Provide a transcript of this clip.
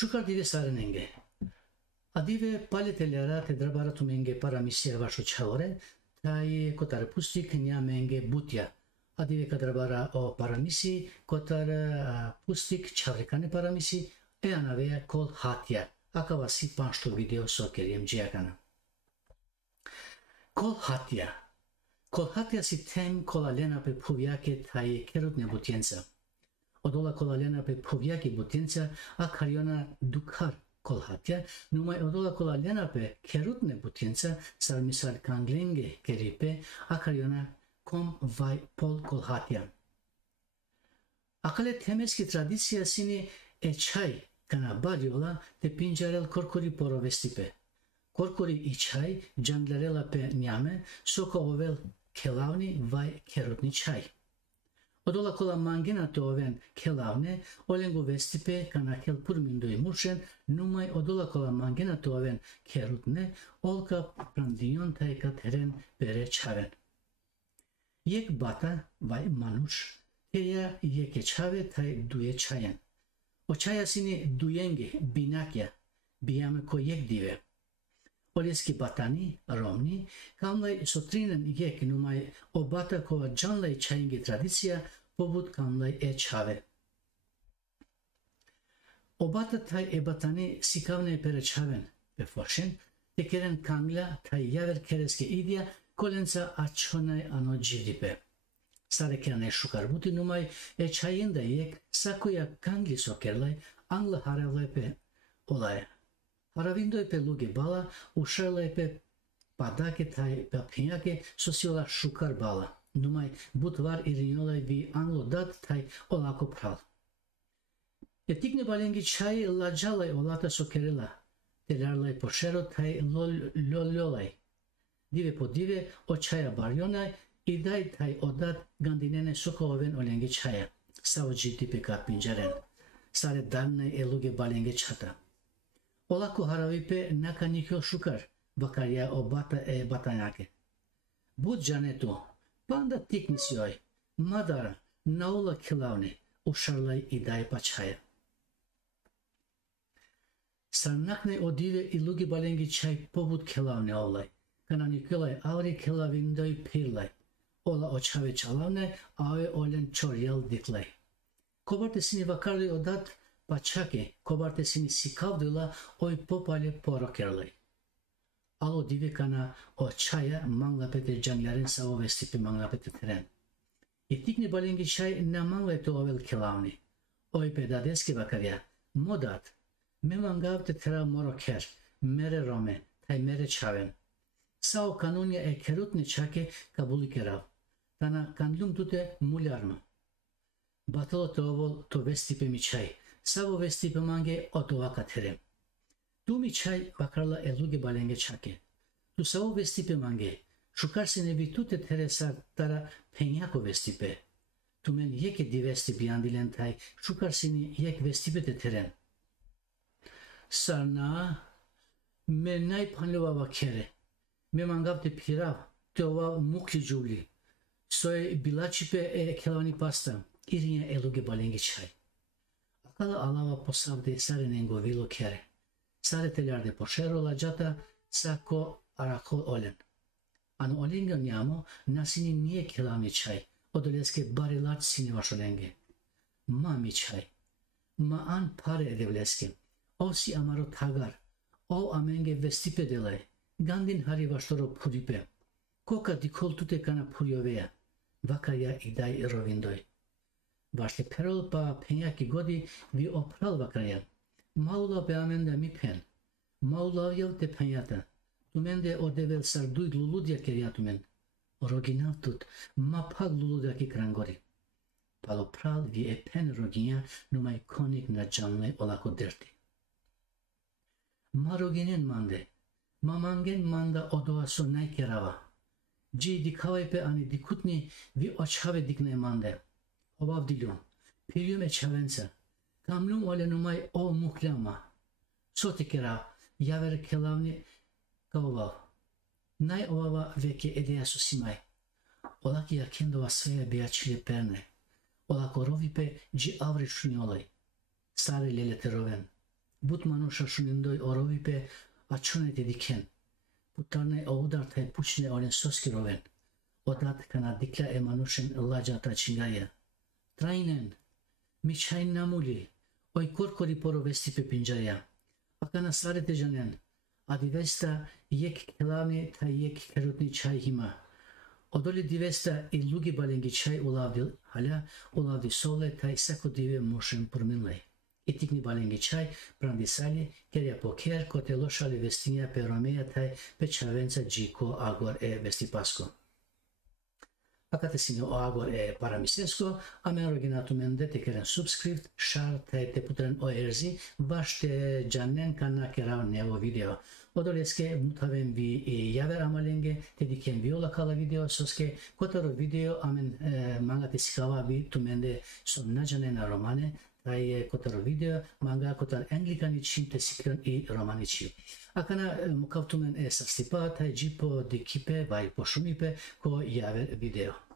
Shukar dive sarenenge. Adive paletelera te drabaratumenge paramisia vasho chaore, tai kotar pustik nyamenge butya. Adive kadrabara o paramisi, kotar pustik chavrikane paramisi, e anavea kol hatya. Akavasi panšto video sokeriem džiagana. Kol hatya. Kol hatya si tem kolalena pe povjake taj kerutne butjenca. Odola kolalena pe povjake butjenca a kariona dukar kol hatya, numai odola kolalena pe kerutne butjenca sar misal kanglenge keripe a kariona kom vai pol kol hatya. Akale temeski tradicija sini e çay kana bariola te pinjarel korkori porovestipe. Korkori i çay janglarela pe njame soko ovel kelavni vai kerutni çay. Odola kola mangena te oven kelavne olengu vestipe kana kelpur mindoi murşen numai odola kola mangena te oven kerutne olka prandion taika teren bere çaven. Yek bata vai manuş teya yeke çave tay duye çayen. O çayasini duyenge binakya biyame ko yek dive. Oleski batani, romni, kamlaj sotrinen yek numai obata ko canlaj çayenge tradicija pobut kamlaj e çave. Obata taj e batani sikavne pere çaven pe forşen, tekeren kangla taj javer kereske idea kolenca açonaj ano džidipe. Sare kerane shukar buti numai e çayında yek sakuya kangli sokerlaj angla haravlaj pe olaj. Haravindoj pe luge bala ušarlaj pe padake taj pe penjake sosiola shukar bala. Numai butvar irinolaj vi anglo dat taj olako pral. E tikne balengi çay lajalaj olata sokerela. Telarlaj pošero taj loljolaj. Dive po dive o çaya barjonaj i daj taj odat gandinene sokoven olengi çaya. Sao jitipe ka pinjaren. Sare darne e luge balenge çata. Olako haravipe nakanikyo shukar. Bakarya o bata e batanake. Bud janetu. Panda tiknisjoj. Madar naula kilavne. Ušarlaj i daj pa çaya. Sarnakne o dive i luge balengi çay pobud kilavne olaj. Kana Nikolaj avri kilavindoj pirlaj. Ola o çave çalavne ave olen çoryal diklaj. Kobartesini vakarli odat paçake, kobartesini sikavdila oy popale porokerlaj. Alo dive kana o çaya manglapete canglaren savo vestipi manglapete teren. Etikni balengi çay na manglete ovel kilavni. Oy pedadeski vakarya. Modat. Me mangavte tera moroker. Mere rome. Taj mere çaven. Sao kanunia e kerutne çake kabuli kerav. Tana kandlum tute mularma. Batalo te ovol to vestipe mi çay. Savo vestipe mange otovaka terem. Tu mi çay vakarla eluge balenge çake. Tu savo vestipe mange. Şukarsine vi tute teresar tara penyako vestipe. Tu men yeke di vestipe andilen tay. Şukarsini yek vestipe te teren. Sarna me nay panlova vakere. Me mangavte pirav. Te ova mukli juli. Soy bilaçipe e kelavni pasta. Irinja eluge balengi çay. Akala alava posavde sarenengo vilo kere. Sare teljarte pošero lađata sako arakol olen. Ano olenga njamo nasini nije kelavni čaj. Odoleske barilat sini vaš olenge. Ma mi čaj. Ma an pare edevleske. O si amaro tagar. O amenge vestipe delaj. Gandin hari vaštoro puripe. Koka dikol tute kana purioveja. Vakarja i daj rovindoj. Vašte perol pa penjaki godi vi opral vakarja. Maula pe amenda mi pen. Maula avjel te penjata. Tumende odevel sarduj luludja kerjatumen. Roginav tut. Ma pag luludja ki krangori. Palo pral vi e pen roginja numai konik na canle olako derti. Ma roginen mande. Ma mangen manda odoaso najkerava. Ji dikavaj pe ani dikutni vi očave dikne mande. Obav dilum. Pirium e čavenca. Kamlum ole numai o muklama. Soti kerav. Javer kelavni kaovav. Naj ovava veke edeja su simaj. Olaki jakendova sveja bejačile perne. Olako rovipe ji avri šunjolaj. Sare lelete roven. But manusha shunindoi orovipe achone te diken. Putarne oudar tai puchne oren soskiroven. Odat kana dikla e manushen lajata chingaya. Trainen, michain namuli, oi korkori porovesti pe pinjaya. Akana sarete janen, adivesta yek kelavni ta yek kerutni çay hima. Odoli divesta illugi balengi çay ulavdi hala ulavdi sole ta isako dive moşen purminlay. Itikni balengi çay prandisali kerya poker kote loşali vestinja pe romeja taj pe čavenca džiko agor e vestipasko. Pakate o agor e paramisesko, amen originatum te keren subscript, share te putren o erzi, bašte jannen kana kera nevo video. Odoleske mutaven vi javer amalenge, te diken viola kala video, soske kotaro video amen manga te sikava vi tumende son najanena romane, taj kotaro video manga kotar anglikani čim te sikran i romanici. Akana mukavtumen e sastipa taj džipo dikipe vaj pošumipe ko javer video.